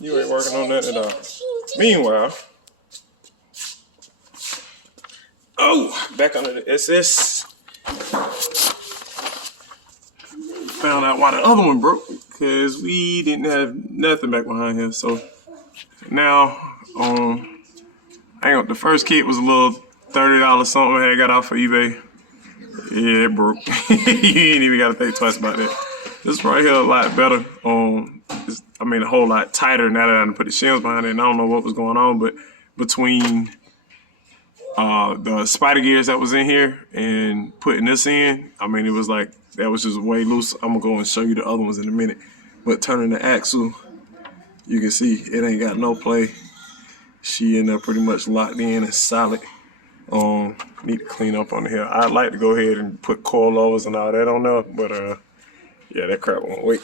You ain't working on that at all. Meanwhile, back under the SS. Found out why the other one broke, because we didn't have nothing back behind here. So now, the first kit was a little $30 something I got off of eBay. Yeah, it broke. You ain't even got to think twice about that. This right here a lot better. A whole lot tighter now that I done put the shims behind it, and I don't know what was going on, but between the spider gears that was in here and putting this in, it was like, that was just way loose. I'm gonna go and show you the other ones in a minute. But turning the axle, you can see it ain't got no play. She in there pretty much locked in and solid. Need to clean up on here. I'd like to go ahead and put coilovers and all that on there, but yeah, that crap won't wait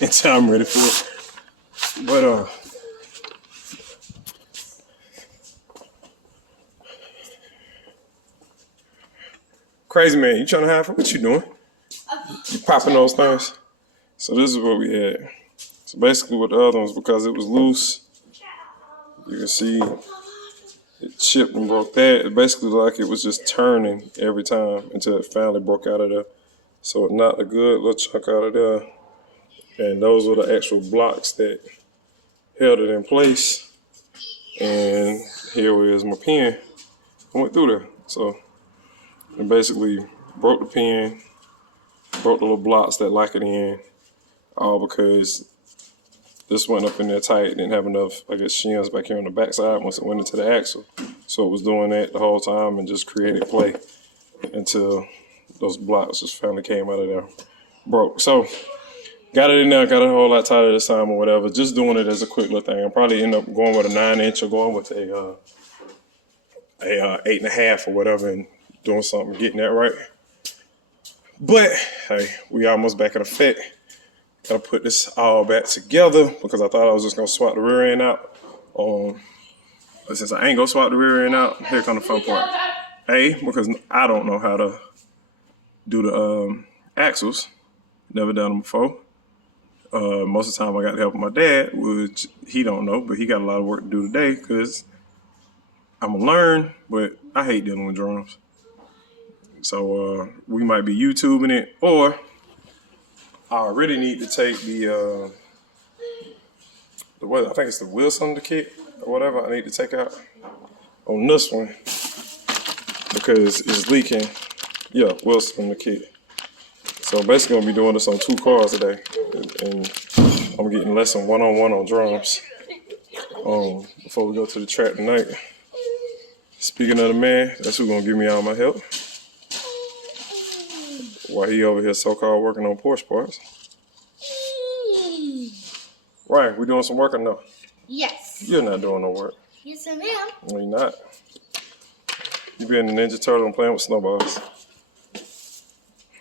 until I'm ready for it. But crazy man, you trying to have fun? What you doing? You popping those things? So this is what we had. So basically with the other ones, because it was loose, you can see it chipped and broke that. It basically like it was just turning every time until it finally broke out of there. So it knocked a good little chunk out of there. And those were the actual blocks that held it in place. And here is my pin. I went through there. So it basically broke the pin, broke the little blocks that lock it in, all because this went up in there tight, didn't have enough, shims back here on the backside once it went into the axle. So it was doing that the whole time and just created play until those blocks just finally came out of there, broke. So got it in there, got it a whole lot tighter this time or whatever, just doing it as a quick little thing. I'll probably end up going with a 9-inch or going with a 8.5 or whatever and doing something, getting that right. But hey, we almost back in effect. Gotta put this all back together because I thought I was just gonna swap the rear end out. But since I ain't gonna swap the rear end out, here come the fun part. Because I don't know how to do the axles. Never done them before. Most of the time I got the help of my dad, which he don't know, but he got a lot of work to do today because I'm gonna learn, but I hate dealing with drums. So we might be YouTubing it, or I really need to take the I think it's the Wilson the kit or whatever I need to take out on this one because it's leaking. Yeah, Wilson the kit. So basically I'm gonna be doing this on 2 cars today, and I'm getting lesson one-on-one on drums before we go to the track tonight. Speaking of the man, that's who's gonna give me all my help while he over here so-called working on Porsche parts. Right, we doing some work or no? Yes. You're not doing no work. Yes, I am. No, you're not. You being a Ninja Turtle and playing with snowballs.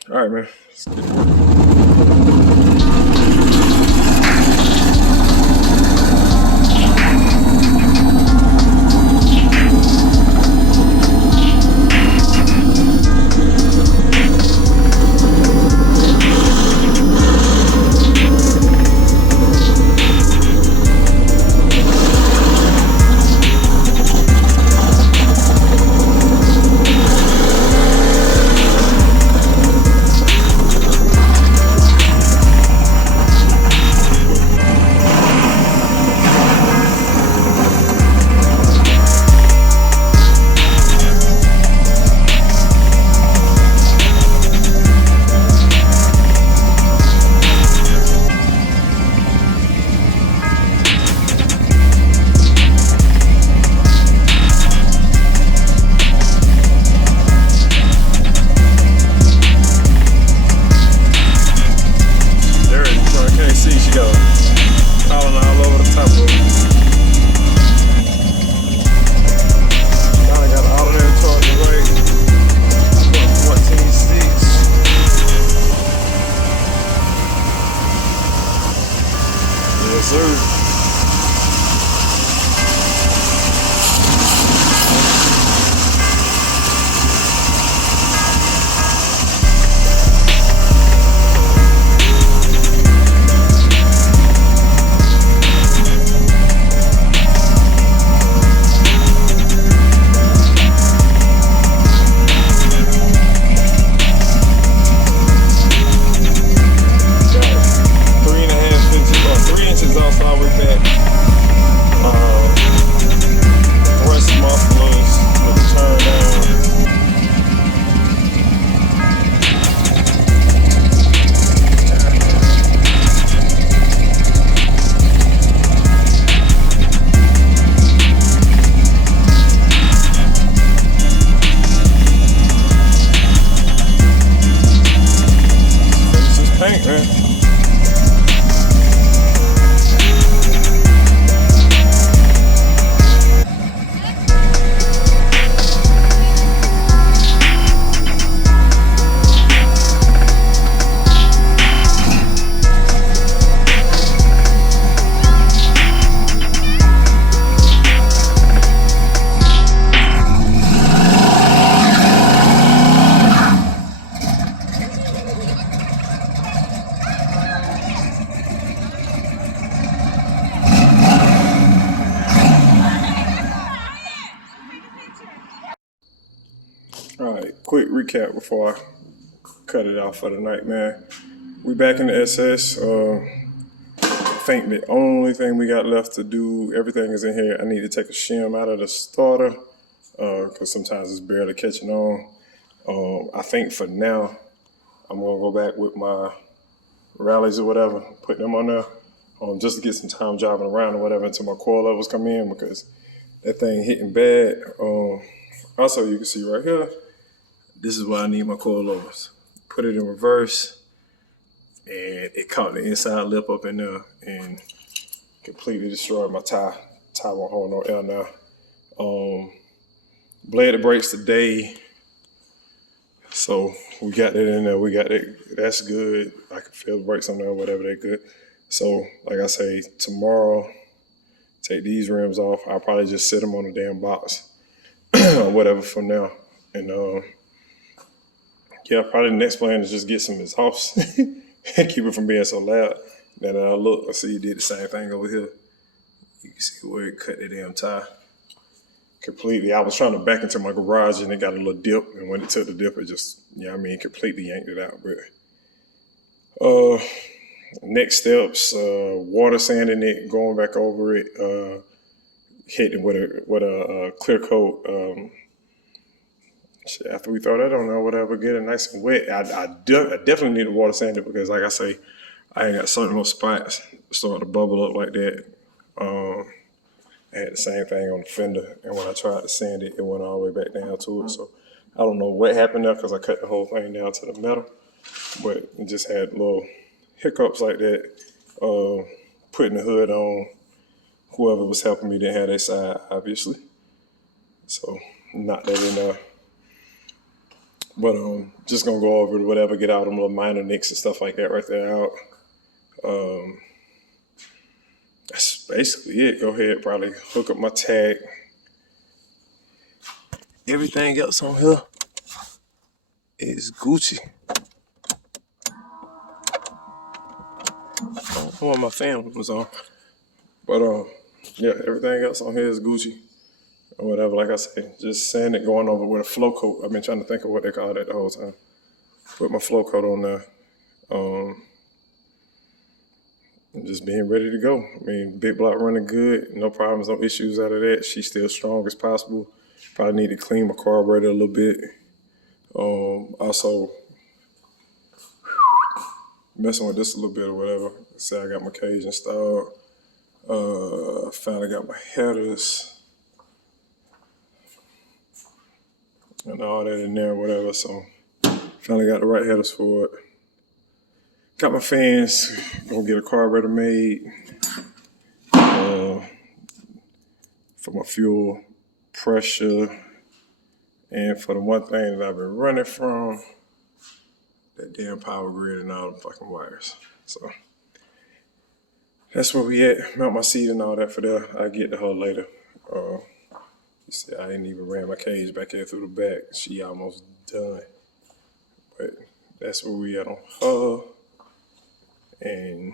All right, man. Let's get to work. quick recap before I cut it off for the night, man. We back in the SS. I think the only thing we got left to do, everything is in here. I need to take a shim out of the starter because sometimes it's barely catching on. I think for now, I'm gonna go back with my rallies or whatever, put them on there just to get some time driving around or whatever until my coil levels come in because that thing hitting bad. Also, you can see right here, this is why I need my coil levels. Put it in reverse, and it caught the inside lip up in there and completely destroyed my tie. Tie won't hold no air now. Bladed brakes today, so we got that in there. We got it. That's good. I can feel the brakes on there, whatever, they're good. So, like I say, tomorrow, take these rims off. I'll probably just sit them on the damn box or whatever for now. And yeah, probably the next plan is just get some exhaust and keep it from being so loud. Then look, I see you did the same thing over here. You can see where it cut the damn tie completely. I was trying to back into my garage and it got a little dip, and when it took the dip, it just, completely yanked it out. But next steps, water sanding it, going back over it, hitting it with a clear coat. After we throw that on there, whatever, get it nice and wet. I definitely need to water sand it because, like I say, I ain't got certain little spots starting to bubble up like that. I had the same thing on the fender, and when I tried to sand it, it went all the way back down to it. So I don't know what happened there because I cut the whole thing down to the metal, but it just had little hiccups like that. Putting the hood on, whoever was helping me didn't have their side, obviously. So knocked that in there. But just gonna go over it, whatever, get out them little minor nicks and stuff like that right there out. That's basically it. Go ahead, probably hook up my tag. Everything else on here is Gucci. I don't know what my fan was on. But yeah, everything else on here is Gucci. Or whatever, like I say, just sand it, going over with a flow coat. I've been trying to think of what they call that the whole time. Put my flow coat on there. And just being ready to go. Big block running good, no problems, no issues out of that. She's still strong as possible. Probably need to clean my carburetor a little bit. Also, messing with this a little bit or whatever. Say I got my cage installed. Finally got my headers and all that in there or whatever. So finally got the right headers for it. Got my fans, gonna get a carburetor made for my fuel pressure and for the one thing that I've been running from, that damn power grid and all the fucking wires. So that's where we at. Mount my seat and all that for there. I'll get to her later. You see, I ain't even ran my cage back here through the back. She almost done. But that's where we at on her. And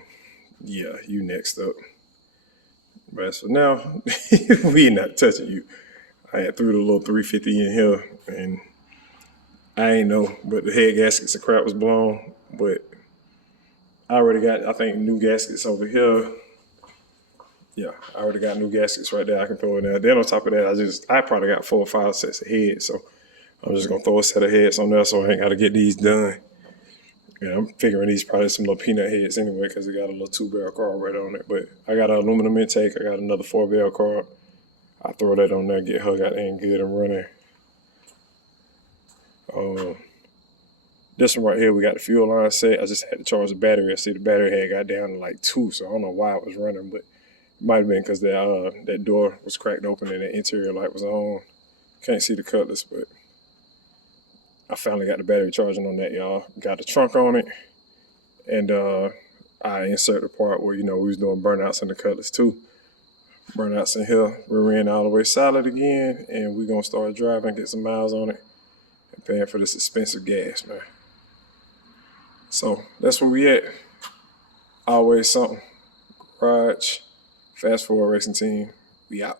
yeah, you next up. But as for now, we not touching you. I had threw the little 350 in here, and I ain't know, but the head gaskets and crap was blown. But I already got, I think, new gaskets over here. Yeah, I already got new gaskets right there. I can throw in there. Then on top of that, I probably got 4 or 5 sets of heads. So I'm just gonna throw a set of heads on there so I ain't gotta get these done. Yeah, I'm figuring these probably some little peanut heads anyway because it got a little 2-barrel carburetor on it. But I got an aluminum intake. I got another 4-barrel carb. I throw that on there, get her got in good and running. This one right here, we got the fuel line set. I just had to charge the battery. I see the battery had got down to like 2, so I don't know why it was running, but it might have been because that door was cracked open and the interior light was on. Can't see the Cutlass, but I finally got the battery charging on that, y'all. Got the trunk on it, and I insert the part where, we was doing burnouts in the Cutlass too. Burnouts in here. We're in all the way solid again, and we're going to start driving, get some miles on it, and paying for this expensive gas, man. So that's where we at. Always something. Garage, Fast Forward Racing Team, we out.